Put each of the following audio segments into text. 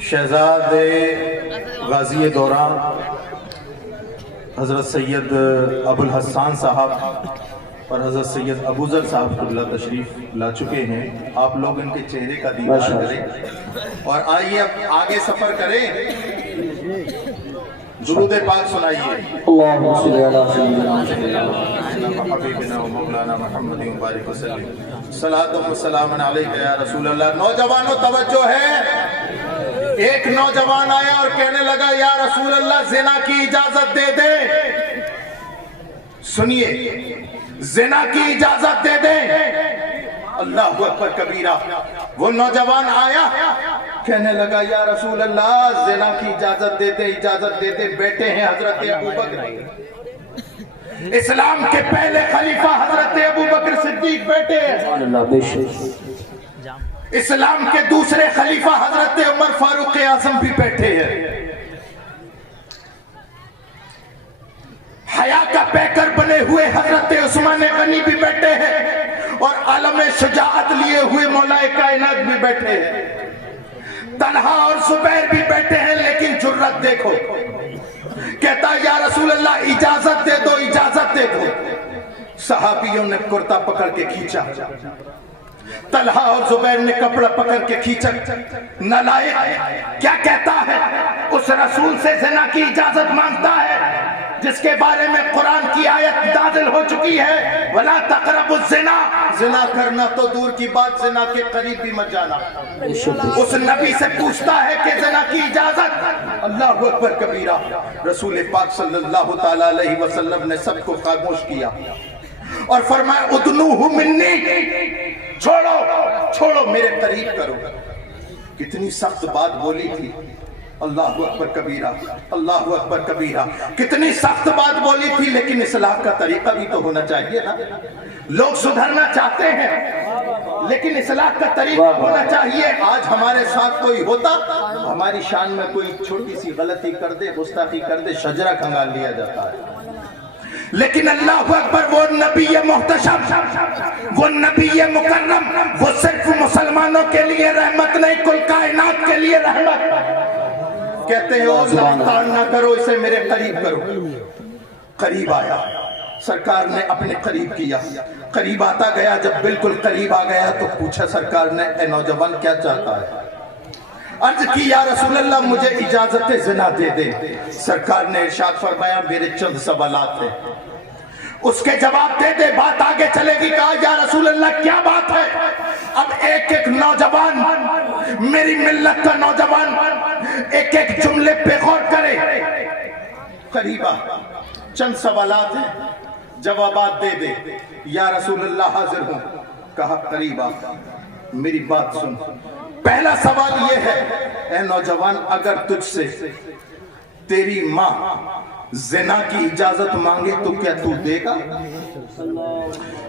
شہزاد غازی دوران حضرت سید ابو الحسان صاحب اور حضرت سید ابو ذر صاحب قبلہ تشریف لا چکے ہیں. آپ لوگ ان کے چہرے کا دیدار کریں اور آئیے اب آگے سفر کریں. درود پاک سنائیے. اللہم صلی علی سیدنا حبیبنا و مولانا محمد مبارک وسلم. صلاۃ و سلام علیک یا رسول اللہ. نوجوانوں توجہ ہے. ایک نوجوان آیا اور کہنے لگا یا رسول اللہ زنا کی اجازت دے دیں. سنیے, زنا کی اجازت دے دیں. اللہ اکبر کبیرہ. وہ نوجوان آیا کہنے لگا یا رسول اللہ زنا کی اجازت دے دے, اجازت دے دے. بیٹے ہیں حضرت ابو بکر, اسلام کے پہلے خلیفہ حضرت ابو بکر صدیق بیٹے ہیں. اسلام کے دوسرے خلیفہ حضرت عمر فاروق اعظم بھی بیٹھے ہیں. حیا کا پیکر بنے ہوئے حضرت عثمان غنی بھی بیٹھے ہیں اور عالم شجاعت لیے ہوئے مولا کائنات بھی بیٹھے ہیں. طلحہ اور زبیر بھی بیٹھے ہیں, لیکن جرت دیکھو. کہتا یا رسول اللہ اجازت دے دو, اجازت دے دو. صحابیوں نے کرتا پکڑ کے کھینچا, طلحہ اور زبیر نے کپڑا پکڑ کے کھینچا. نالائق کیا کہتا ہے, اس رسول سے زنا کی اجازت مانگتا ہے جس کے بارے میں قرآن کی آیت نازل ہو چکی ہے وَلَا تَقْرَبُوا الزِّنَا. زنا کرنا تو دور کی بات, زنا کے قریب بھی مت جانا. اس نبی سے پوچھتا ہے کہ زنا کی اجازت. اللہ اکبر کبیرہ. رسول پاک صلی اللہ تعالی علیہ وسلم نے سب کو خاموش کیا اور فرمایا ادنوہ منی, چھوڑو چھوڑو میرے قریب کرو. کتنی سخت بات بولی تھی. اللہ اکبر کبیرہ, اللہ اکبر کبیرہ. کتنی سخت بات بولی تھی, لیکن اصلاح کا طریقہ بھی تو ہونا چاہیے نا. لوگ سدھرنا چاہتے ہیں لیکن اصلاح کا طریقہ ہونا چاہیے. آج ہمارے ساتھ کوئی ہوتا, ہماری شان میں کوئی چھوٹی سی غلطی کر دے, گستاخی کر دے, شجرہ کھنگال لیا جاتا ہے. لیکن اللہ اکبر, وہ نبی محتشم, وہ نبی مکرم, وہ صرف مسلمانوں کے لیے رحمت نہیں, کل کائنات کے لیے رحمت. کہتے ہیں او لفتار نہ کرو, اسے میرے قریب کرو. قریب آیا, سرکار نے اپنے قریب کیا. قریب آتا گیا, جب بالکل قریب آ گیا تو پوچھا سرکار نے اے نوجوان کیا چاہتا ہے. عرض کی یا رسول اللہ مجھے اجازت زنا دے دے. سرکار نے ارشاد فرمایا میرے چند سوالات ہیں, اس کے جواب دے دے, بات آگے چلے گی. کہا یا رسول اللہ کیا بات ہے. اب ایک ایک نوجوان, میری ملت کا نوجوان, ایک ایک جملے پہ غور کرے. قریبا چند سوالات ہیں, جوابات دے دے. یا رسول اللہ حاضر ہوں. کہا قریبا میری بات سن. پہلا سوال یہ ہے اے نوجوان, اگر تجھ سے تیری ماں زنا کی اجازت مانگے تو کیا تو دے گا؟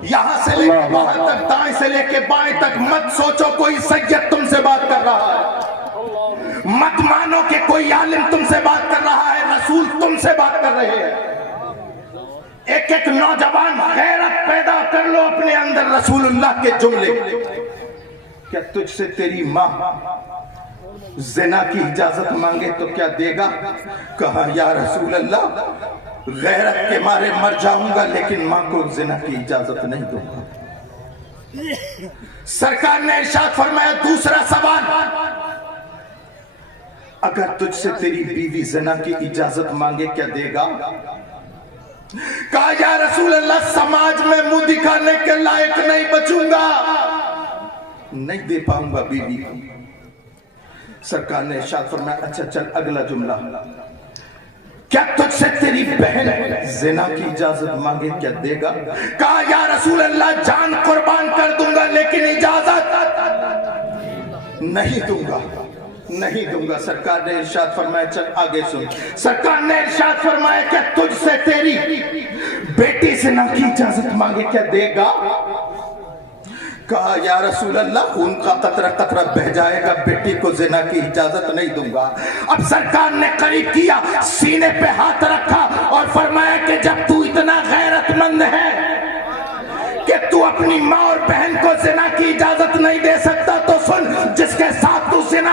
یہاں سے لے کے وہاں تک, دائیں سے لے کے بائیں تک مت سوچو کوئی سید تم سے بات کر رہا ہے, مت مانو کہ کوئی عالم تم سے بات کر رہا ہے, رسول تم سے بات کر رہے ہیں. ایک ایک نوجوان غیرت پیدا کر لو اپنے اندر. رسول اللہ کے جملے, کیا تجھ سے تیری ماں زنا کی اجازت مانگے تو کیا دے گا؟ کہا یا رسول اللہ غیرت کے مارے مر جاؤں گا لیکن ماں کو زنا کی اجازت نہیں دوں گا. سرکار نے ارشاد فرمایا دوسرا سوال, اگر تجھ سے تیری بیوی زنا کی اجازت مانگے کیا دے گا؟ کہا یا رسول اللہ سماج میں منہ دکھانے کے لائق نہیں بچوں گا, نہیں دے پاؤں گا بیوی کو. سرکار نے ارشاد فرمایا اچھا چل اگلا جملہ, کیا تجھ سے تیری بہن زنا کی اجازت مانگے کیا دے گا؟ کہا یا رسول اللہ جان قربان کر دوں گا لیکن اجازت نہیں دوں گا, نہیں دوں گا. سرکار نے ارشاد فرمایا چل آگے سن. سرکار نے ارشاد فرمایا کہ تجھ سے تیری بیٹی زنا کی اجازت مانگے کیا دے گا؟ کہا یا رسول اللہ خون کا قطرہ قطرہ بہ جائے گا, بیٹی کو زنا کی اجازت نہیں دوں گا. اب سرکار نے قریب کیا, سینے پہ ہاتھ رکھا اور فرمایا کہ جب تو اتنا غیرت مند ہے کہ تو اپنی ماں اور بہن کو زنا کی اجازت نہیں دے سکتا تو سن, جس کے ساتھ تو زنا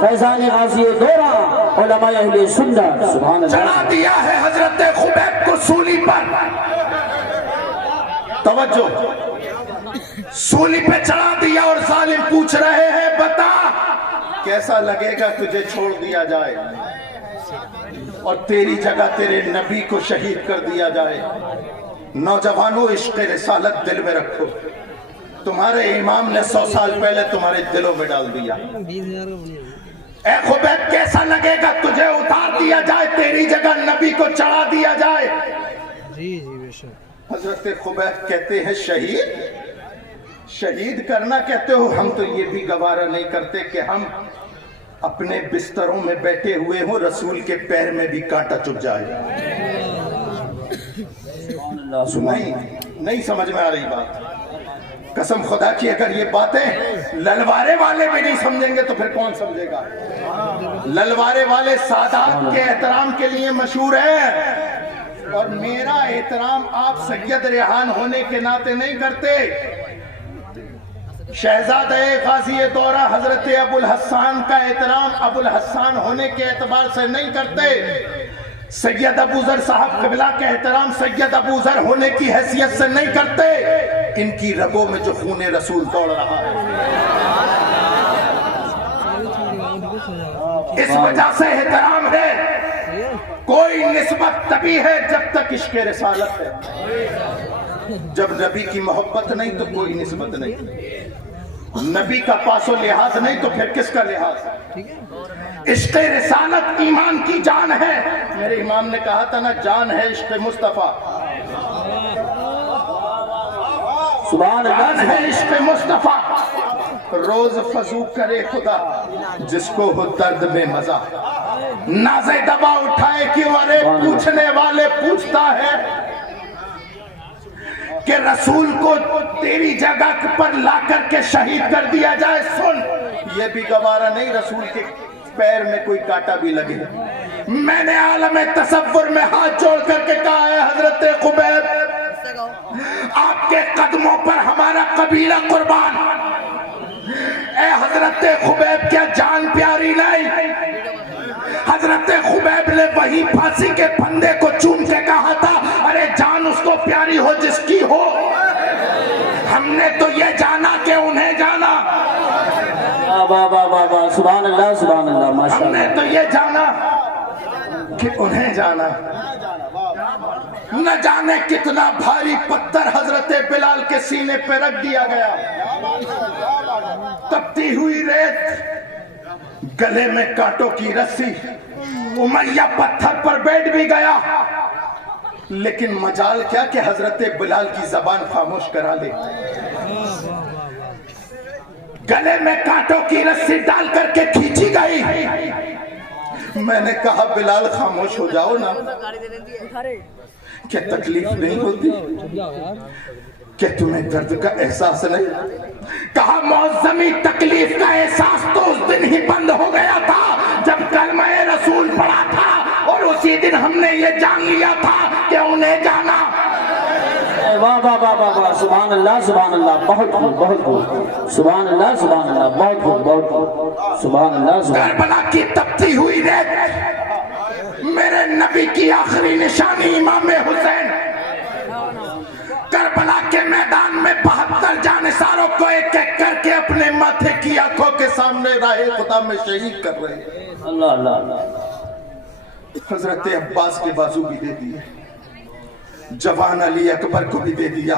فیضان غازی دورہ علماء اہل سنت سبحان اللہ چڑھا دیا ہے حضرت خبیب کو سولی پر. توجہ, سولی پہ چڑھا دیا اور ظالم پوچھ رہے ہیں بتا کیسا لگے گا تجھے چھوڑ دیا جائے اور تیری جگہ تیرے نبی کو شہید کر دیا جائے. نوجوانوں عشق رسالت دل میں رکھو, تمہارے امام نے 100 سال پہلے تمہارے دلوں میں ڈال دیا. اے خبیب کیسا لگے گا تجھے اتار دیا جائے, تیری جگہ نبی کو چڑھا دیا جائے. حضرت خبیب کہتے ہیں شہید کرنا کہتے ہو, ہم تو یہ بھی گوارا نہیں کرتے کہ ہم اپنے بستروں میں بیٹھے ہوئے ہوں, رسول کے پیر میں بھی کانٹا چبھ جائے. نہیں سمجھ میں آ رہی بات. قسم خدا کی اگر یہ باتیں للوارے والے بھی نہیں سمجھیں گے تو پھر کون سمجھے گا. للوارے والے سادات کے احترام کے لیے مشہور ہیں, اور میرا احترام آپ سید ریحان ہونے کے ناطے نہیں کرتے. شہزادہ غازی دورہ حضرت ابو الحسان کا احترام ابو الحسان ہونے کے اعتبار سے نہیں کرتے. سید ابو ذر صاحب قبلہ کا احترام سید ابو ذر ہونے کی حیثیت سے نہیں کرتے. ان کی رگوں میں جو خون رسول دوڑ رہا ہے, اس وجہ سے احترام ہے. کوئی نسبت تبھی ہے جب تک عشق رسالت ہے. جب نبی کی محبت نہیں تو کوئی نسبت نہیں. نبی کا پاس و لحاظ نہیں تو پھر کس کا لحاظ. عشق رسالت ایمان کی جان ہے. میرے امام نے کہا تھا نا, جان ہے عشق مصطفیٰ, سبحان جان اللہ. ہے عشق مصطفیٰ. روز فضو کرے خدا جس کو ہو درد میں مزہ, نازے دبا اٹھائے کیوں ارے پوچھنے والے پوچھتا ہے کہ رسول کو تیری جگہ پر لا کر کے شہید کر دیا جائے. سن, یہ بھی گوارا نہیں رسول کے پیر میں کوئی کانٹا بھی لگے. میں نے عالم تصور میں ہاتھ جوڑ کر کے کہا ہے حضرت خبیب آپ کے قدموں پر ہمارا قبیلہ قربان. اے حضرت خبیب کیا جان پیاری نہیں؟ حضرت خبیب نے وہی پھانسی کے پھندے کو چوم کے کہا تھا ارے جان اس کو پیاری ہو جس کی ہو. ہم نے تو یہ جانا کہ انہیں جانا. سبحان اللہ سبحان اللہ ماشاء ہم نے اللہ. تو یہ جانا کہ انہیں جانا. نہ جانے کتنا بھاری پتھر حضرت بلال کے سینے پہ رکھ دیا گیا. تپتی ہوئی ریت, گلے میں کانٹوں کی رسی. امیہ پتھر پر بیٹھ بھی گیا, لیکن مجال کیا کہ حضرت بلال کی زبان خاموش کرا لے. گلے میں کانٹوں کی رسی ڈال کر کے کھینچی گئی. میں نے کہا بلال خاموش ہو جاؤ نا, کیا تکلیف نہیں ہوتی, کہ تمہیں درد کا احساس نہیں؟ کہا معظمی تکلیف کا احساس تو اس دن ہی بند ہو گیا تھا جب کلمہ رسول پڑھا تھا, اور اسی دن ہم نے یہ جان لیا تھا کہ انہیں جانا. واہ واہ واہ واہ واہ, سبحان اللہ سبحان اللہ, بہت خوب بہت خوب, سبحان اللہ سبحان اللہ, بہت خوب بہت خوب, سبحان اللہ سبحان اللہ. کربلا کی تپتی ہوئی ریت, میرے نبی کی آخری نشانی امام حسین. کربلا کے میدان میں 72 جانثاروں کو ایک ایک کر کے اپنے ماتھے کی آنکھوں کے سامنے راہ خدا میں شہید کر رہے ہیں. اللہ اللہ اللہ. حضرت عباس کے بازو بھی دے دیے, جوان علی اکبر کو بھی دے دیا,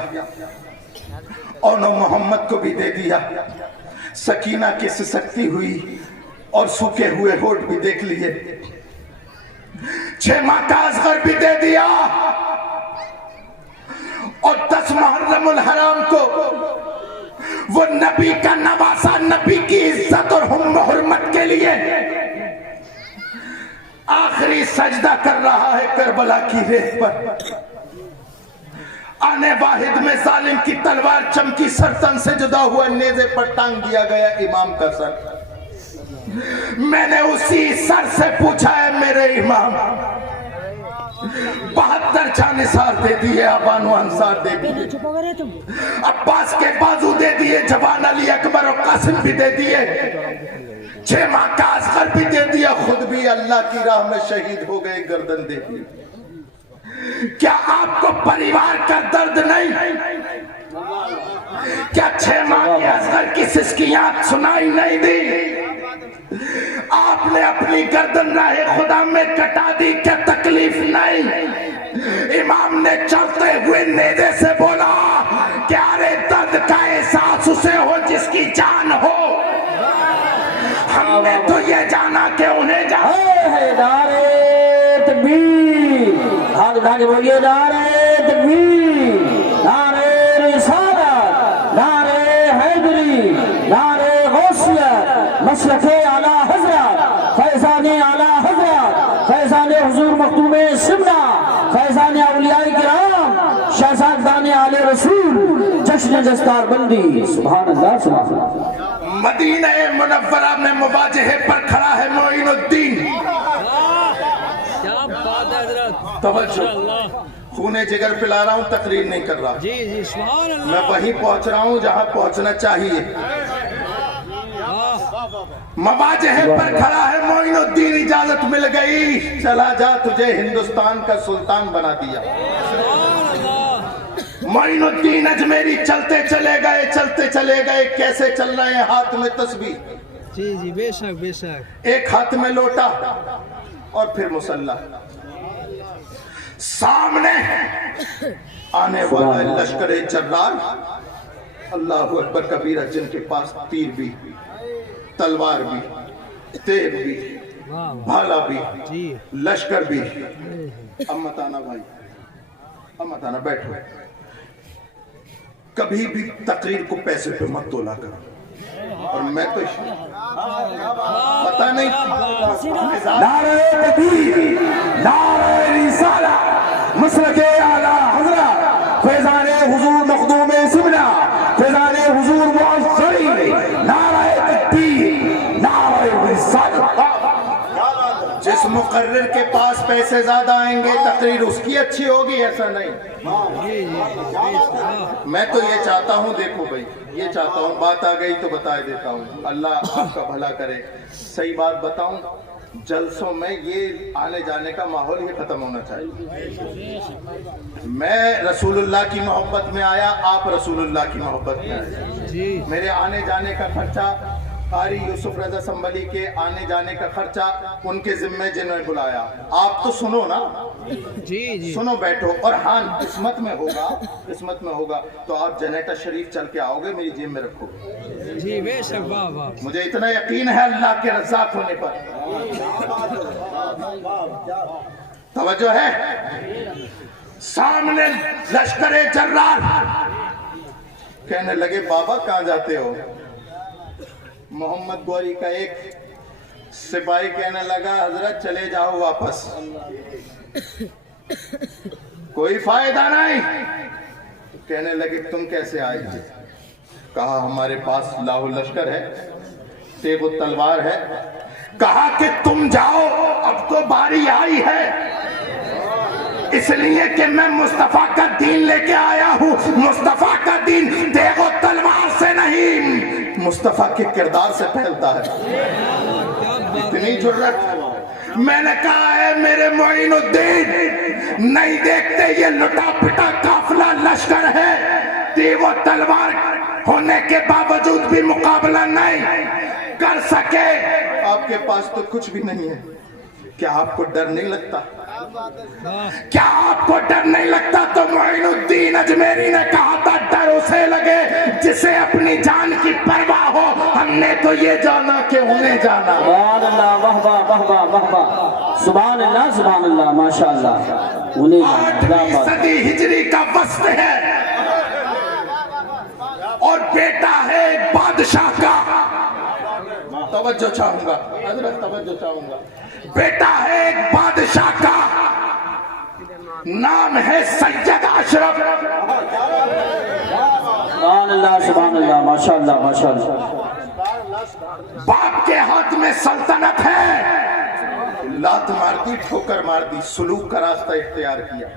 اونو محمد کو بھی دے دیا, سکینہ کی سسکتی ہوئی اور سوکھے ہوئے ہونٹ بھی دیکھ لیے, 6 ماہ کا اصغر بھی دے دیا, اور 10 محرم الحرام کو وہ نبی کا نواسا, نبی کی عزت اور حرمت کے لیے آخری سجدہ کر رہا ہے کربلا کی ریت پر. آنے واحد میں ظالم کی تلوار چمکی, سرتن سے جدا ہوا نیزے پر ٹانگ دیا گیا امام کا سر. میں نے اسی سر سے پوچھا ہے میرے امام, 72 جانثار دے دیے, آبان و انصار دے دیے, عباس کے بازو دے دیے, جوان علی اکبر اور قاسم بھی دے دیے, 6 ماہ کا اصغر بھی دے دیا، خود بھی اللہ کی راہ میں شہید ہو گئے، گردن دے دی۔ کیا آپ کو پریوار کا درد نہیں؟ کیا 6 ماہ کے اصغر کی سسکیاں سنائی نہیں دی؟ آپ نے اپنی گردن راہ خدا میں کٹا دی، کیا تکلیف نہیں؟ امام نے چلتے ہوئے نیزے سے بولا کہ ارے درد کا احساس اسے ہو جس کی جان ہو، ہم نے تو یہ جانا کہ انہیں نعرہ تکبیر، ہاتھ اٹھا کے بولیے نعرہ تکبیر، نعرہ رسالت، نعرہ حیدری، نعرہ غوثیت، مسلک اعلی حضرت فیضان اعلی حضرت فیضان حضور مختوم سمنا، فیضان اولیاء کرام، شہزادگان آل رسول، جشن دستار بندی۔ سبحان اللہ سبحان اللہ۔ مدینہ منورہ میں مواجہے پر کھڑا ہے معین الدین۔ توجہ، خون جگر پلا رہا ہوں، تقریر نہیں کر رہا، میں وہیں پہنچ رہا ہوں جہاں پہنچنا چاہیے۔ مواجہے پر کھڑا ہے معین الدین، اجازت مل گئی، چلا جا، تجھے ہندوستان کا سلطان بنا دیا۔ معین الدین اجمیری چلتے چلے گئے، کیسے چل رہے ہیں؟ ہاتھ میں تسبیح، جی بے شک بے شک، ایک ہاتھ میں لوٹا اور پھر مسلح، سامنے آنے والا لشکر جرار، اللہ اکبر کبیرہ، جن کے پاس تیر بھی، تلوار بھی، تیر بھی، بھالا بھی، لشکر بھی۔ اب مت آنا بھائی، اب مت آنا، بیٹھو۔ کبھی بھی تقریر کو پیسے پہ مت تولا کرو، اور میں تو پتہ نہیں۔ نعرہ تکبیر، نعرہ رسالت، مسلک اعلی حضرت فیضان حضور مخدوم سمنا، فیضان حضور معاشری، نعرہ تکبیر، نعرہ رسالت۔ جس مقرر کے پاس پیسے زیادہ آئیں گے تقریر اس کی اچھی ہوگی، ایسا نہیں۔ میں تو یہ چاہتا ہوں، دیکھو بھائی، یہ چاہتا ہوں، بات آ گئی تو بتا دیتا ہوں، اللہ آپ کا بھلا کرے۔ صحیح بات بتاؤں، جلسوں میں یہ آنے جانے کا ماحول ہی ختم ہونا چاہیے۔ میں رسول اللہ کی محبت میں آیا، آپ رسول اللہ کی محبت میں آئے۔ میرے آنے جانے کا خرچہ، قاری یوسف رضا سنبھلی کے آنے جانے کا خرچہ ان کے ذمہ جنہوں نے بلایا۔ آپ تو سنو نا، سنو، بیٹھو، اور ہاں قسمت میں ہوگا تو آپ جنیٹا شریف چل کے آؤ گے، میری جیب میں رکھو گے۔ جی بے شک، واہ واہ، مجھے اتنا یقین ہے اللہ کے رزاق ہونے پر۔ توجہ ہے؟ سامنے لشکر جرار کہنے لگے بابا کہاں جاتے ہو؟ محمد گوری کا ایک سپاہی کہنے لگا حضرت چلے جاؤ واپس، کوئی فائدہ نہیں۔ کہنے لگے تم کیسے آئے؟ کہا ہمارے پاس لاہو لشکر ہے، تیغ و تلوار ہے۔ کہا کہ تم جاؤ، اب تو باری آئی ہے، اس لیے کہ میں مصطفیٰ کا دین لے کے آیا ہوں۔ مصطفیٰ کا دین تیغ و تلوار سے نہیں، مصطفیٰ کے کردار سے پھیلتا ہے۔ اتنی جرت میں نے کہا ہے میرے معین الدین، نہیں دیکھتے یہ لٹا پٹا قافلہ لشکر ہے، تیغ و تلوار ہونے کے باوجود بھی مقابلہ نہیں کر سکے۔ آپ کے پاس تو کچھ بھی نہیں ہے، کیا آپ کو ڈر نہیں لگتا؟ کیا آپ کو ڈر نہیں لگتا؟ تو معین الدین اجمیری نے کہا تھا ڈر اسے لگے جسے اپنی جان کی پرواہ ہو، ہم نے تو یہ جانا کہ انہیں جانا۔ سبحان اللہ، واہ واہ واہ واہ واہ واہ، سبحان اللہ سبحان اللہ، ماشاءاللہ۔ 8ویں صدی ہجری کا وسط ہے اور بیٹا ہے ایک بادشاہ کا، توجہ چاہوں گا حضرت، توجہ چاہوں گا، بیٹا ہے ایک بادشاہ کا، نام ہے سید اشرف۔ سبحان اللہ سبحان اللہ، ماشاءاللہ ماشاءاللہ۔ باپ کے ہاتھ میں سلطنت ہے، لات مار دی، ٹھوکر مار دی، سلوک کا راستہ اختیار کیا،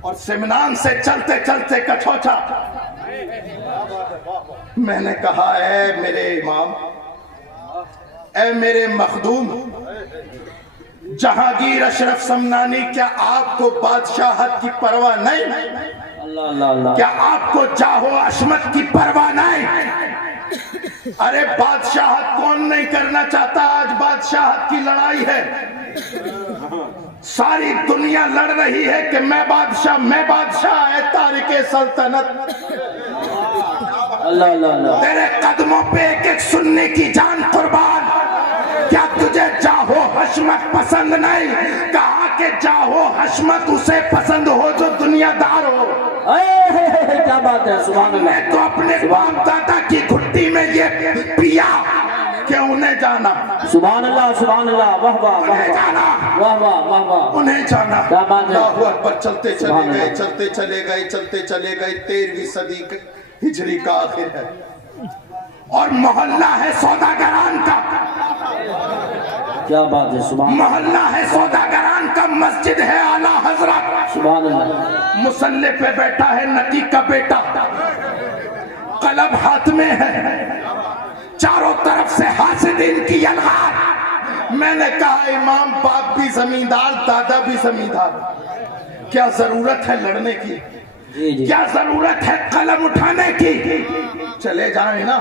اور سمنان سے چلتے چلتے کچھوچا۔ میں نے کہا ہے میرے امام، اے میرے مخدوم جہانگیر اشرف سمنانی، کیا آپ کو بادشاہت کی پرواہ نہیں؟ اللہ اللہ اللہ، کیا آپ کو جاہو عظمت کی پرواہ نہیں؟ ارے بادشاہت کون نہیں کرنا چاہتا؟ آج بادشاہت کی لڑائی ہے، ساری دنیا لڑ رہی ہے کہ میں بادشاہ ہے تارک سلطنت۔ اللہ اللہ اللہ، تیرے قدموں پہ ایک ایک سننے کی جان قربان۔ کیا تجھے جاہو حشمت پسند نہیں؟ کہا کہ جاہو حشمت اسے پسند ہو جو دنیا دار ہو۔ کیا بات ہے، سبحان اللہ۔ میں تو اپنے باپ دادا کی گھٹی میں یہ پیا کہ انہیں جانا، سبحان اللہ سبحان اللہ، واہ واہ واہ انہیں جانا، واہ واہ واہ واہ، انہیں جانا۔ کیا بات ہے۔ اللہ اکبر۔ چلتے چلے سبحان گئے، اللہ۔ چلتے چلے گئے، چلتے چلے گئے، 13ویں صدی ہجری کا آخر ہے اور محلہ ہے سوداگران کا، کیا بات ہے، سبحان اللہ محلہ ہے سوداگران کا، مسجد ہے اعلیٰ حضرت، سبحان اللہ، مصلی پہ بیٹھا ہے نکی کا بیٹا، قلم ہاتھ میں ہے، چاروں طرف سے حاسدین کی یلغار۔ میں نے کہا امام باپ بھی زمیندار، دادا بھی زمیندار، کیا ضرورت ہے لڑنے کی؟ جی جی، کیا ضرورت ہے قلم اٹھانے کی؟ چلے جائیں نا،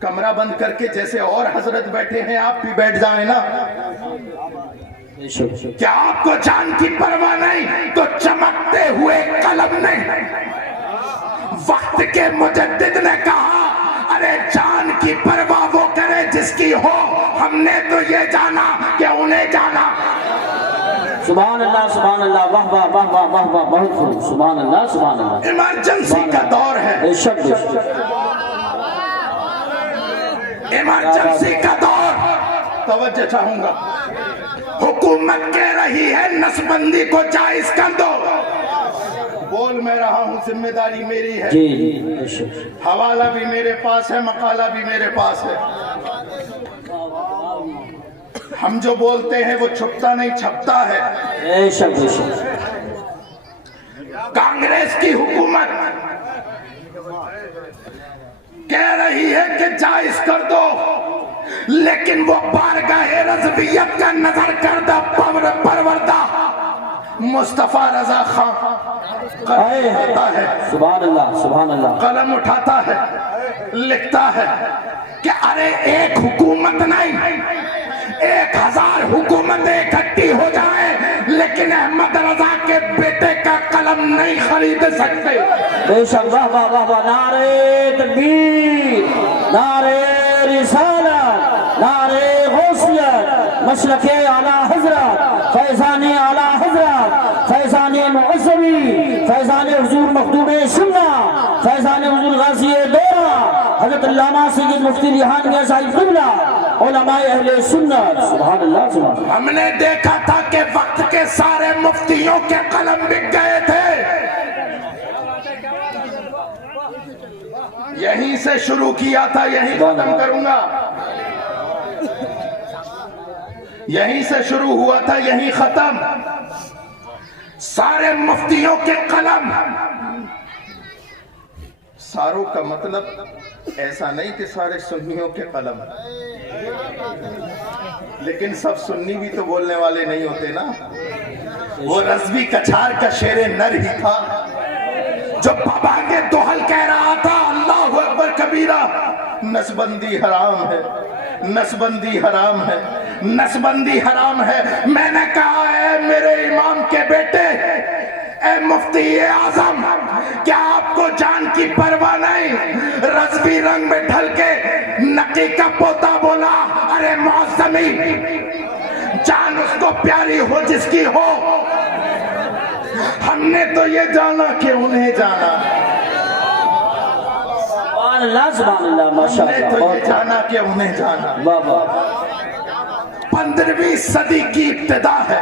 کمرہ بند کر کے جیسے اور حضرت بیٹھے ہیں آپ بھی بیٹھ جائیں نا۔ بے شک شک، کیا آپ کو جان کی پرواہ نہیں تو چمکتے ہوئے قلم نہیں؟ وقت کے مجدد نے کہا ارے جان کی پرواہ وہ کرے جس کی ہو، ہم نے تو یہ جانا کہ انہیں جانا۔ سبحان اللہ سبحان اللہ، واہ واہ واہ واہ واہ واہ، بہت خوب، سبحان اللہ سبحان اللہ، ایمرجنسی کا دور ہے، بے شک بے شک، ایمرجنسی کا دور۔ توجہ چاہوں گا، حکومت کہہ رہی ہے نسبندی کو جائز کر دو، بول میں رہا ہوں، ذمہ داری میری ہے، جی جی بے شک، حوالہ بھی میرے پاس ہے، مقالہ بھی میرے پاس ہے۔ ہم جو بولتے ہیں وہ چھپتا نہیں چھپتا ہے۔ بے شک بے شک، کانگریس کی حکومت کہہ رہی ہے کہ جائز کر دو، لیکن وہ بارگاہ رضویت کا نظر کردہ پروردہ مصطفیٰ رضا خان کرتا ہے، سبحان اللہ سبحان اللہ، قلم اٹھاتا ہے، لکھتا ہے کہ ارے ایک حکومت نہیں، 1000 حکومتیں اکٹھی ہو جائیں لیکن احمد رضا کے بیٹے کا قلم نہیں خرید سکتے۔ بے شک، واہ واہ واہ واہ، نعرہ تکبیر، نعرہ رسالت، نعرہ غوثیت، مشرق اعلیٰ حضرت، فیضان اعلیٰ حضرت، فیضان معظمی، فیضان حضور مخدوم سنہ، فیضان حضور غازی دورہ، حضرت علامہ سید مفتی ریحان میاں صاحب قبلہ، علماء اہل سنت، سبحان اللہ سبحان اللہ۔ ہم نے دیکھا تھا کہ وقت کے سارے مفتیوں کے قلم بک گئے تھے۔ یہیں سے شروع کیا تھا، یہیں ختم کروں گا، یہیں سے شروع ہوا تھا یہیں ختم۔ سارے مفتیوں کے قلم، ساروں کا مطلب ایسا نہیں کہ سارے سنیوں کے قلم، لیکن سب سنی بھی تو بولنے والے نہیں ہوتے نا۔ وہ رضوی کچھار کا شیر نر ہی تھا جو بابانگے دوحل کہہ رہا تھا اللہ اکبر کبیرہ، نسبندی حرام ہے، نسبندی حرام ہے، نسبندی حرام ہے۔ میں نے کہا ہے میرے امام کے بیٹے، اے مفتی اعظم، کیا آپ کو جان کی پرواہ نہیں؟ رضوی رنگ میں ڈھل کے نقی کا پوتا بولا ارے معظمی، جان اس کو پیاری ہو جس کی ہو، ہم نے تو یہ جانا کہ انہیں جانا، سبحان اللہ سبحان اللہ، ہم ماشاء نے تو اللہ، یہ جانا کہ انہیں جانا۔ واہ واہ، 15ویں صدی کی ابتدا ہے،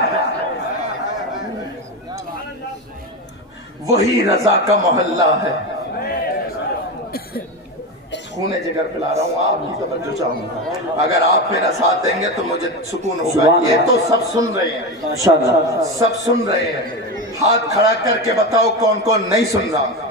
وہی رضا کا محلہ ہے۔ خونے جگر پلا رہا ہوں، آپ کی توجہ چاہوں گا، اگر آپ میرا ساتھ دیں گے تو مجھے سکون ہوگا۔ یہ تو سب سن رہے ہیں، ماشاء اللہ، سب سن رہے ہیں، ہاتھ کھڑا کر کے بتاؤ کون کون نہیں سن رہا۔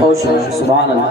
خوش ہیں سبحان اللہ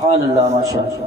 سبحان اللہ ماشاء اللہ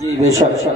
جی بے شک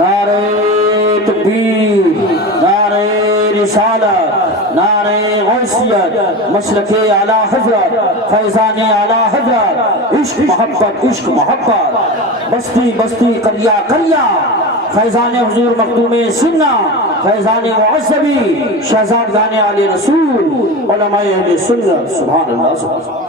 نعرہ تکبیر نعرہ رسالت نعرہ غوثیت مسلک اعلی حضرت فیضان اعلی حضرت عشق محبت بستی بستی قریہ قریہ فیضان حضور مخدوم سنہ فیضان معذبی شہزادگان علی رسول علماء اہل سنت سبحان اللہ سبحان اللہ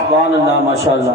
سبحان اللہ ماشاءاللہ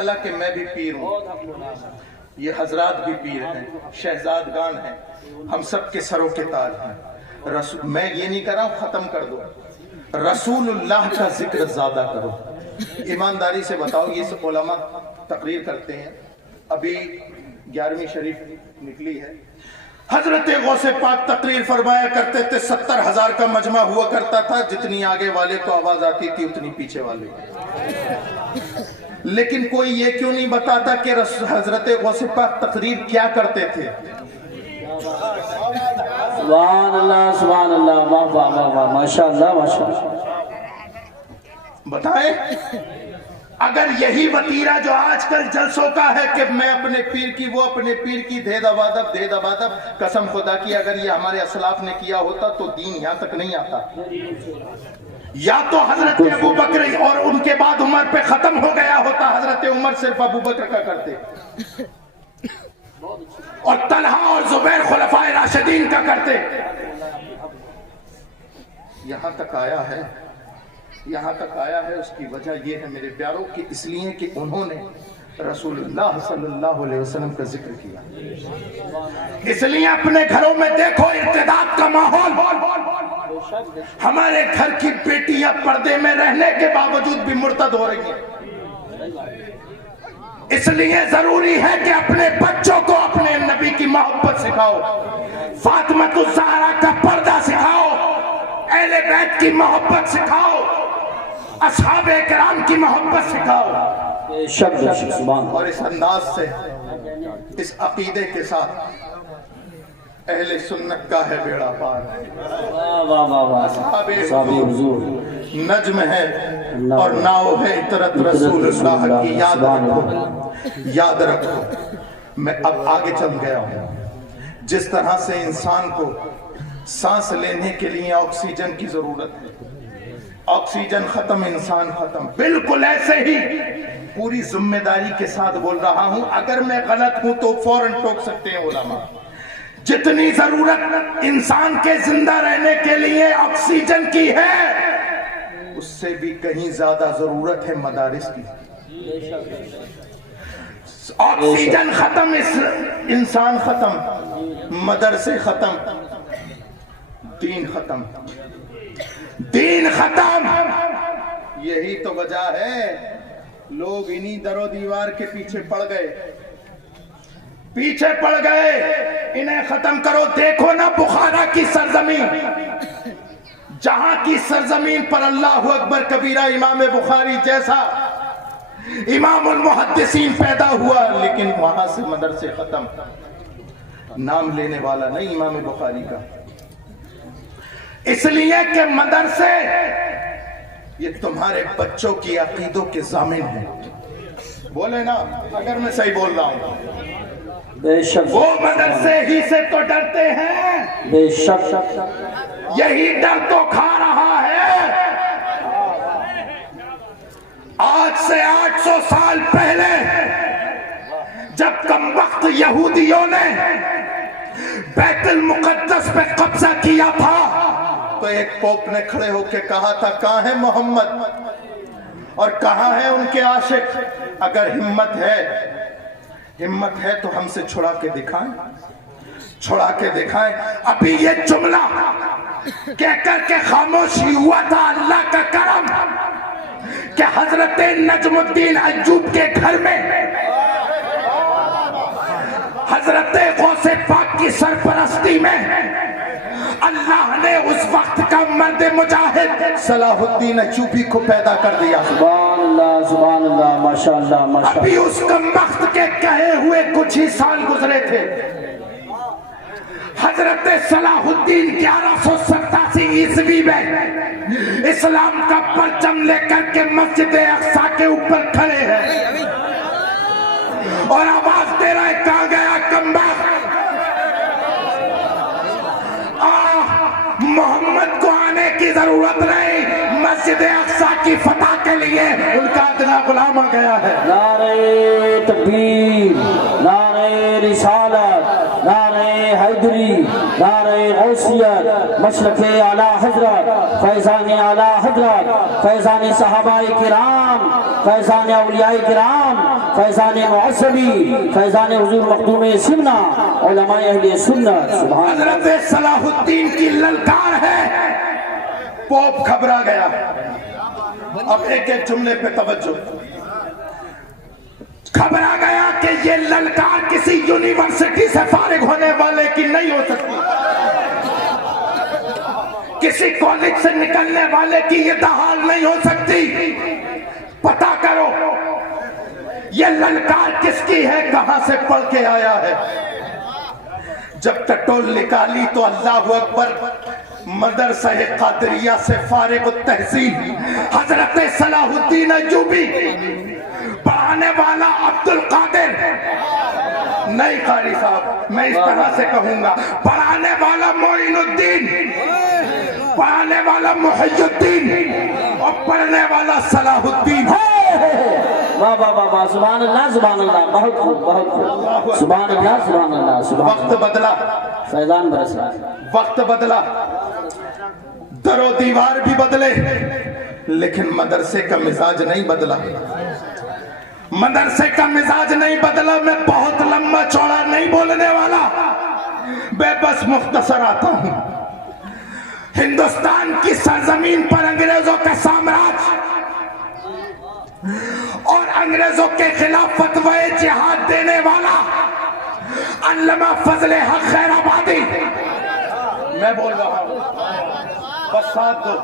حالانکہ میں بھی پیر ہوں، یہ حضرات بھی پیر ہیں، شہزادگان ہیں، ہم سب کے سروں کے تاج ہیں۔ میں یہ نہیں کر رہا ہوں ختم کر دو، رسول اللہ کا ذکر زیادہ کرو۔ ایمانداری سے بتاؤ، یہ علماء تقریر کرتے ہیں، ابھی 11ویں شریف نکلی ہے، حضرت غوث پاک تقریر فرمایا کرتے تھے 70,000 کا مجمع ہوا کرتا تھا، جتنی آگے والے کو آواز آتی تھی اتنی پیچھے والے، لیکن کوئی یہ کیوں نہیں بتاتا کہ حضرت غوث پاک تقریر کیا کرتے تھے؟ سبحان اللہ سبحان اللہ، واہ واہ واہ واہ، ماشاءاللہ ماشاءاللہ۔ بتائیں، اگر یہی وتیرہ جو آج کل جلسوں کا ہے کہ میں اپنے پیر کی وہ اپنے پیر کی، دے دبادب، قسم خدا کی اگر یہ ہمارے اسلاف نے کیا ہوتا تو دین یہاں تک نہیں آتا۔ یا تو حضرت ابو بکر اور ان کے بعد عمر پہ ختم ہو گیا ہوتا، حضرت عمر صرف ابو بکر کا کرتے اور طلحہ اور زبیر خلفائے راشدین کا کرتے۔ یہاں تک آیا ہے، یہاں تک آیا ہے، اس کی وجہ یہ ہے میرے پیاروں کہ اس لیے کہ انہوں نے رسول اللہ صلی اللہ علیہ وسلم کا ذکر کیا۔ اس لیے اپنے گھروں میں دیکھو ارتداد کا ماحول، ہمارے گھر کی بیٹیاں پردے میں رہنے کے باوجود بھی مرتد ہو رہی ہیں۔ اس لیے ضروری ہے کہ اپنے بچوں کو اپنے نبی کی محبت سکھاؤ، فاطمہ الزہرا کا پردہ سکھاؤ، اہل بیت کی محبت سکھاؤ، اصحاب کرام کی محبت سکھاؤ، اور اس انداز سے، اس عقیدے کے ساتھ اہل سنت کا ہے بیڑا پار۔ اصحاب حضور نجم ہے اور ناؤ ہے اطرت رسول اللہ کی، یاد رکھو، یاد رکھو۔ میں اب آگے چل گیا ہوں، جس طرح سے انسان کو سانس لینے کے لیے آکسیجن کی ضرورت ہے، آکسیجن ختم انسان ختم، بالکل ایسے ہی پوری ذمہ داری کے ساتھ بول رہا ہوں، اگر میں غلط ہوں تو فوراً ٹوک سکتے ہیں علماء۔ جتنی ضرورت انسان کے زندہ رہنے کے لیے آکسیجن کی ہے، اس سے بھی کہیں زیادہ ضرورت ہے مدارس کی۔ آکسیجن ختم، انسان ختم، مدرسے ختم، دین ختم، دین ختم۔ یہی تو وجہ ہے لوگ انہی در و دیوار کے پیچھے پڑ گئے، انہیں ختم کرو۔ دیکھو نا بخارا کی سرزمین، جہاں کی سرزمین پر اللہ اکبر کبیرہ امام بخاری جیسا امام المحدثین پیدا ہوا، لیکن وہاں سے مدرسے ختم، نام لینے والا نہیں امام بخاری کا۔ اس لیے کہ مدرسے یہ تمہارے بچوں کی عقیدوں کے ضامن ہیں۔ بولے نا اگر میں صحیح بول رہا ہوں، بے شک وہ مدرسے ہی سے تو ڈرتے ہیں، بے شک یہی ڈر تو کھا رہا ہے۔ آج سے 800 سال پہلے جب کمبخت یہودیوں نے بیت المقدس پہ قبضہ کیا تھا تو ایک پوپ نے کھڑے ہو کے کہا تھا کہاں ہے محمد اور کہاں ہے ان کے عاشق؟ اگر ہمت ہے تو ہم سے چھڑا کے دکھائیں۔ ابھی یہ جملہ کہہ کر کے خاموشی ہوا تھا، اللہ کا کرم کہ حضرت نجم الدین ایوب کے گھر میں حضرت غوث پاک کی سرپرستی میں اللہ نے اس وقت کا مرد مجاہد صلاح الدین ایوبی کو پیدا کر دیا۔ سبحان اللہ ماشاءاللہ ماشاءاللہ۔ ابھی اس کمبخت کے کہے ہوئے کچھ ہی سال گزرے تھے، حضرت صلاح الدین 1187 عیسوی میں اسلام کا پرچم لے کر کے مسجد اقصی کے اوپر کھڑے ہیں اور آواز دے رہا ہے کہاں گیا کمبخت؟ محمد کو آنے کی ضرورت نہیں، مسجد اقصی کی فتح کے لیے ان کا ادنا غلام آ گیا ہے۔ نعرہ تکبیر، نعرہ رسالت، نعرہ حیدری، نعرہ غوثیت، مشرق اعلی حضرت، فیضان اعلی حضرت، فیضان صحابہ کرام، فیضان اولیاء کرام، فیضان معظمی فیضان حضور مخدوم سمنا علماء اہل سنت سبحان حضرت صلاح الدین کی للکار ہے، پوپ گھبرا گیا. اب ایک ایک جملے پہ توجہ. گھبرا گیا کہ یہ للکار کسی یونیورسٹی سے فارغ ہونے والے کی نہیں ہو سکتی، کسی کالج سے نکلنے والے کی یہ دہال نہیں ہو سکتی. پتا کرو یہ للکار کس کی ہے، کہاں سے پڑھ کے آیا ہے. جب ٹٹول نکالی تو اللہ اکبر، مدرسہ قادریہ سے فارغ التحصیل حضرت صلاح الدین ایوبی، پڑھانے والا عبد القادر، نہیں قاری صاحب میں اس طرح سے کہوں گا، پڑھانے والا معین الدین، پڑھانے والا محی الدین، اور پڑھنے والا صلاح الدین. واہ واہ واہ واہ سبحان اللہ بہت خوب بہت خوب سبحان اللہ وقت بدلا، فیضان برسا وقت بدلا، در و دیوار بھی بدلے، لیکن مدرسے کا مزاج نہیں بدلا. مدرسے کا مزاج نہیں بدلا. میں بہت لمبا چوڑا نہیں بولنے والا، بے بس مختصر آتا ہوں. ہندوستان کی سرزمین پر انگریزوں کا سامراج اور انگریزوں کے خلاف فتوی جہاد دینے والا علامہ فضل حق خیر آبادی، میں بول رہا ہوں بس ساتھ دو.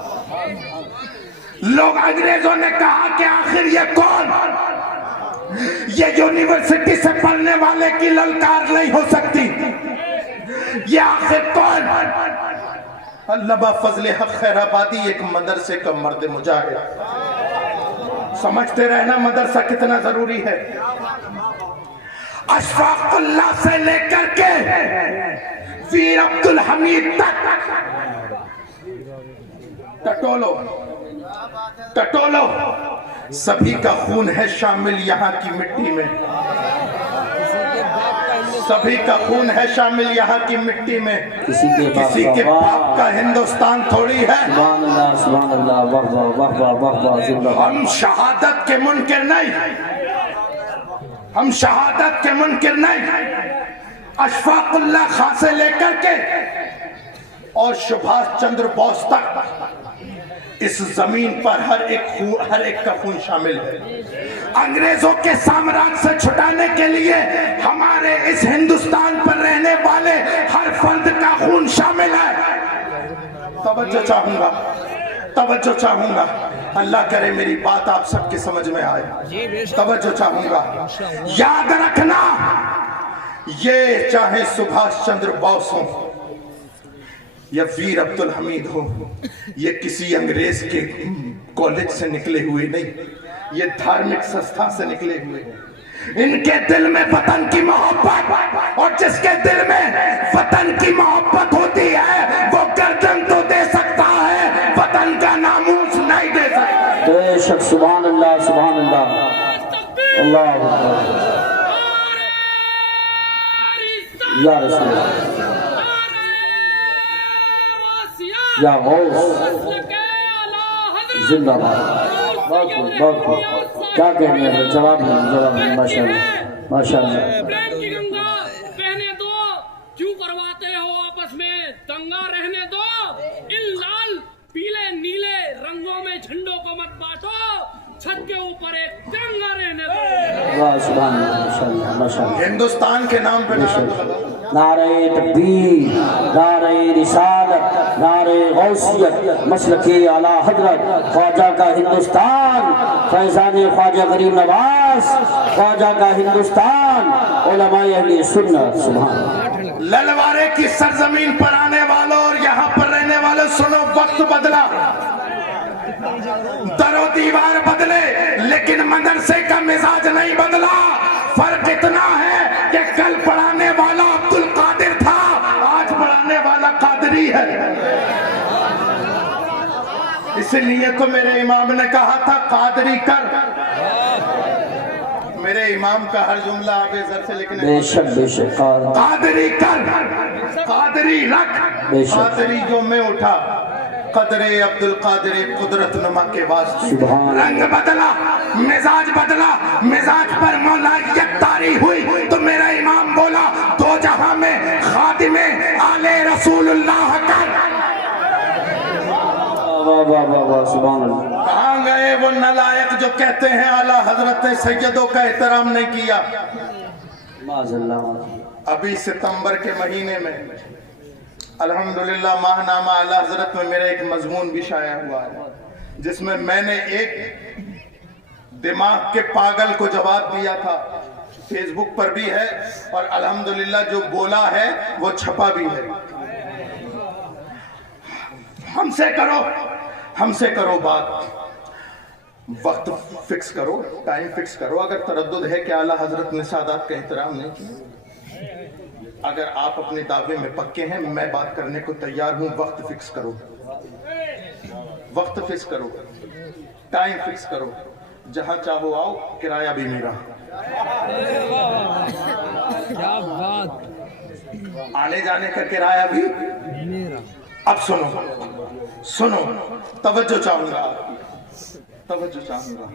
لوگ انگریزوں نے کہا کہ آخر یہ کون، یہ یونیورسٹی سے پڑھنے والے کی للکار نہیں ہو سکتی، یہ آخر کون. علامہ فضل حق خیر آبادی ایک مدرسے کا مرد مجاہد. سمجھتے رہنا مدرسہ کتنا ضروری ہے. اشفاق اللہ سے لے کر کے ویر عبدالحمید تک، ٹٹولو سبھی کا خون ہے شامل یہاں کی مٹی میں، سبھی کا خون ہے شامل یہاں کی مٹی میں. کسی کے باپ کا ہندوستان تھوڑی ہے. سبحان اللہ واہ واہ واہ واہ واہ زندہ باد. ہم شہادت کے منکر نہیں، ہم شہادت کے منکر نہیں. اشفاق اللہ خان سے لے کر کے اور سبھاش چندر بوس تک اس زمین پر ہر ایک کا خون شامل ہے. انگریزوں کے سامراج سے چھٹانے کے لیے ہمارے اس ہندوستان پر رہنے والے ہر فرد کا خون شامل ہے. توجہ چاہوں گا، اللہ کرے میری بات آپ سب کی سمجھ میں آئے. توجہ چاہوں گا. یاد رکھنا، یہ چاہے سبھاش چندر بوس ہوں یا ویر عبدالحمید ہو، یہ کسی انگریز کے کالج سے نکلے ہوئے نہیں، یہ دھارمک سنستھا سے نکلے ہوئے. ان کے دل میں وطن کی محبت، اور جس کے دل میں وطن کی محبت ہوتی ہے وہ گردن تو دے سکتا ہے، وطن کا ناموس نہیں دے سکتا. بے شک سبحان اللہ اللہ اکبر یا رسول اللہ یا غوث زندہ باد. بہت خوب کیا کہنے ہیں، جواب نہیں ماشاءاللہ ماشاءاللہ. پریم کی گنگا بہنے دو، کیوں کرواتے ہو آپس میں دنگا، رہنے دو. ان لال پیلے نیلے رنگوں میں جھنڈوں کو مت بانٹو، چھت کے اوپر ایک ترنگا رہنے دو. واہ سبحان اللہ ماشاءاللہ ماشاءاللہ. ہندوستان کے نام پہ نعرہ تکبیر، نعرہ رسالت، نعرہ غوثیت، مسلک اعلی حضرت، خواجہ کا ہندوستان، فیضان خواجہ غریب نواز، خواجہ کا ہندوستان، علماء اہل سنت سبحان اللہ. للوارے کی سرزمین پر آنے والوں اور یہاں پر رہنے والوں، سنو وقت بدلا، در و دیوار بدلے، لیکن مدرسے کا مزاج نہیں بدلا. فرق اتنا ہے کہ کل پڑھانے والا عبد القادر تھا، آج پڑھانے والا قادری ہے. اس لیے تو میرے امام نے کہا تھا قادری کر. میرے امام کا ہر جملہ آپ ذر سے لکھنے، بے شک قادری کر، قادری رکھ. بے شک. قادری جو میں اٹھا قدر عبد القادر قدرت نما کے واسطے سبحان رنگ بدلا، مزاج بدلا، مزاج پر مولا یکتاری ہوئی تو میرا امام بولا دو جہاں میں خادم آل رسول اللہ کا واہ واہ واہ واہ سبحان اللہ. کہاں گئے وہ نالائق جو کہتے ہیں اعلیٰ حضرت سیدوں کا احترام نہیں کیا. معاذ اللہ. ابھی ستمبر کے مہینے میں الحمدللہ ماہ نامہ اعلیٰ حضرت میں میرا ایک مضمون بھی شائع ہوا ہے جس میں میں نے ایک دماغ کے پاگل کو جواب دیا تھا. فیس بک پر بھی ہے اور الحمدللہ جو بولا ہے وہ چھپا بھی ہے. ہم سے کرو بات، وقت فکس کرو، ٹائم فکس کرو. اگر تردد ہے کہ اعلیٰ حضرت نے سادات کا احترام نہیں کیا، اگر آپ اپنے دعوے میں پکے ہیں میں بات کرنے کو تیار ہوں. وقت فکس کرو، وقت فکس کرو، ٹائم فکس کرو. جہاں چاہو آؤ، کرایہ بھی میرا. کیا بات. آنے جانے کا کرایہ بھی میرا. اب سنو، توجہ چاہوں گا، توجہ چاہوں گا.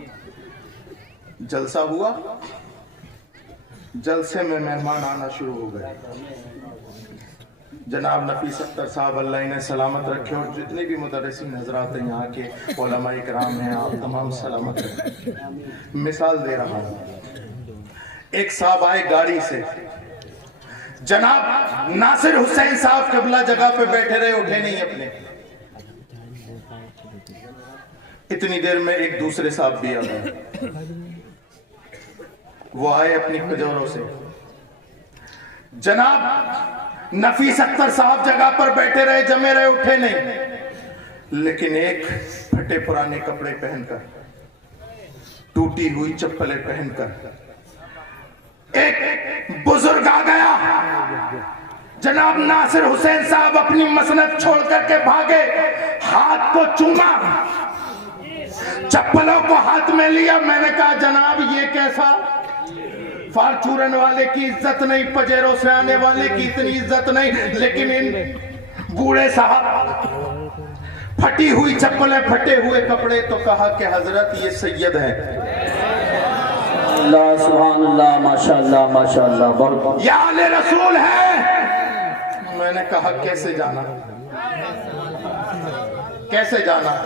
جلسہ ہوا، جلسے میں مہمان آنا شروع ہو گئے. جناب نفیس اختر صاحب اللہ انہیں سلامت رکھے اور جتنے بھی مدرسین حضرات ہیں یہاں کے علماء اکرام ہیں آپ تمام سلامت رکھیں. مثال دے رہا ہوں. ایک صاحب آئے گاڑی سے، جناب ناصر حسین صاحب قبلہ جگہ پہ بیٹھے رہے، اٹھے نہیں اپنے. اتنی دیر میں ایک دوسرے صاحب بھی آ گئے. وہ آئے اپنی کجوروں سے. جناب نفیس اختر صاحب جگہ پر بیٹھے رہے، جمے رہے، اٹھے نہیں. لیکن ایک پھٹے پرانے کپڑے پہن کر، ٹوٹی ہوئی چپلیں پہن کر ایک بزرگ آ گیا. جناب ناصر حسین صاحب اپنی مسند چھوڑ کر کے بھاگے، ہاتھ کو چوما، چپلوں کو ہاتھ میں لیا. میں نے کہا جناب یہ کیسا؟ فارچورن والے کی عزت نہیں، پجیروں سے آنے والے کی اتنی عزت نہیں، لیکن ان بوڑھے صاحب پھٹی ہوئی چپلیں، پھٹے ہوئے کپڑے. تو کہا کہ حضرت یہ سید ہے. اللہ سبحان اللہ ماشاءاللہ ماشاءاللہ. بہت یا آل رسول ہے. میں نے کہا کیسے جانا، کیسے جانا؟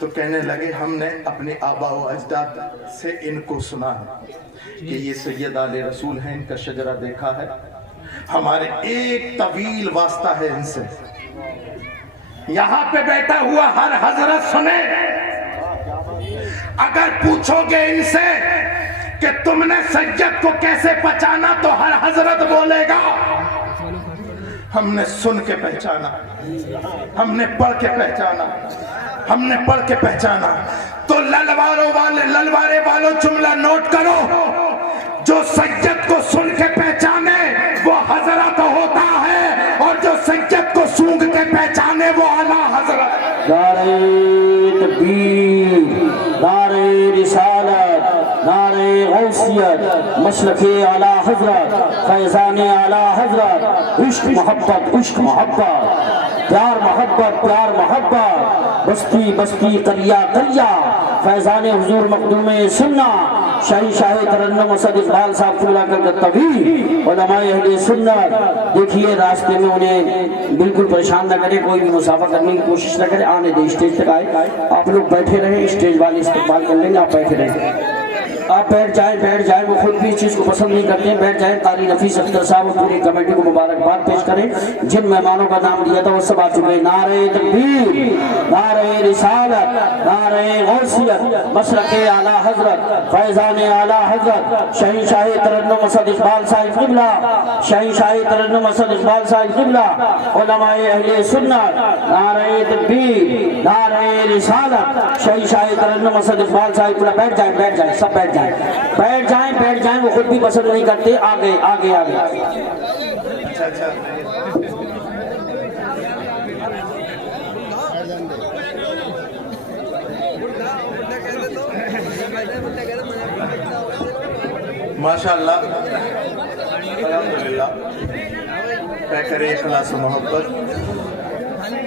تو کہنے لگے ہم نے اپنے آبا و اجداد سے ان کو سنا ہے کہ یہ سید آل رسول ہیں، ان کا شجرہ دیکھا ہے، ہمارے ایک طویل واسطہ ہے ان سے. یہاں پہ بیٹھا ہوا ہر حضرت سنے. اگر پوچھو گے ان سے کہ تم نے سید کو کیسے پہچانا تو ہر حضرت بولے گا ہم نے سن کے پہچانا، ہم نے پڑھ کے پہچانا، ہم نے پڑھ کے پہچانا. تو للوارے والوں جملہ نوٹ کرو، جو سید کو سن کے پہچانے وہ حضرت ہوتا ہے، اور جو سید کو سونگ کے پہچانے وہ اعلیٰ حضرت. نعرہ تکبیر، نعرہ رسالت، نعرہ غوثیت، مسلک اعلیٰ حضرت، فیضان اعلیٰ حضرت. عشق محبت، عشق محبت، پیار محبت، پیار محبت، بستی بستی قریہ قریہ، فیضان حضور مخدوم سنہ، شاہی شاہ ترنم اسد اقبال صاحب قبلہ کا طویل علماء اہل سنت. دیکھیے راستے میں انہیں بالکل پریشان نہ کرے، کوئی بھی مسافہ کرنے کی کوشش نہ کرے، آنے دے، اسٹیج تک آئے. آپ لوگ بیٹھے رہیں، اسٹیج والے استقبال کر لیں گے، آپ بیٹھے رہیں. آپ بیٹھ جائیں، وہ خود بھی اس چیز کو پسند نہیں کرتے ہیں. بیٹھ جائیں. قاری نفیس اختر صاحب اور پوری کمیٹی کو مبارکباد پیش کریں. جن مہمانوں کا نام لیا تھا وہ سب آ چکے ہیں. نعرہ تکبیر، نعرہ رسالت، نعرہ غوثیت، مسلک اعلیٰ حضرت، فیضان اعلیٰ حضرت، شاہی شاہ ترنم اسد اقبال صاحب قبلہ، شاہی شاہ ترنم اسد اقبال صاحب قبلہ، علماء اہل سنت. نعرہ تکبیر، نعرہ رسالت، شاہی شاہ ترنم اسد اقبال صاحب قبلہ. بیٹھ جائیں، سب بیٹھ جائیں. وہ خود بھی پسند نہیں کرتے. آگے. ماشاءاللہ الحمدللہ. پیکر اخلاص و محبت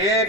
1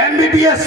MBBS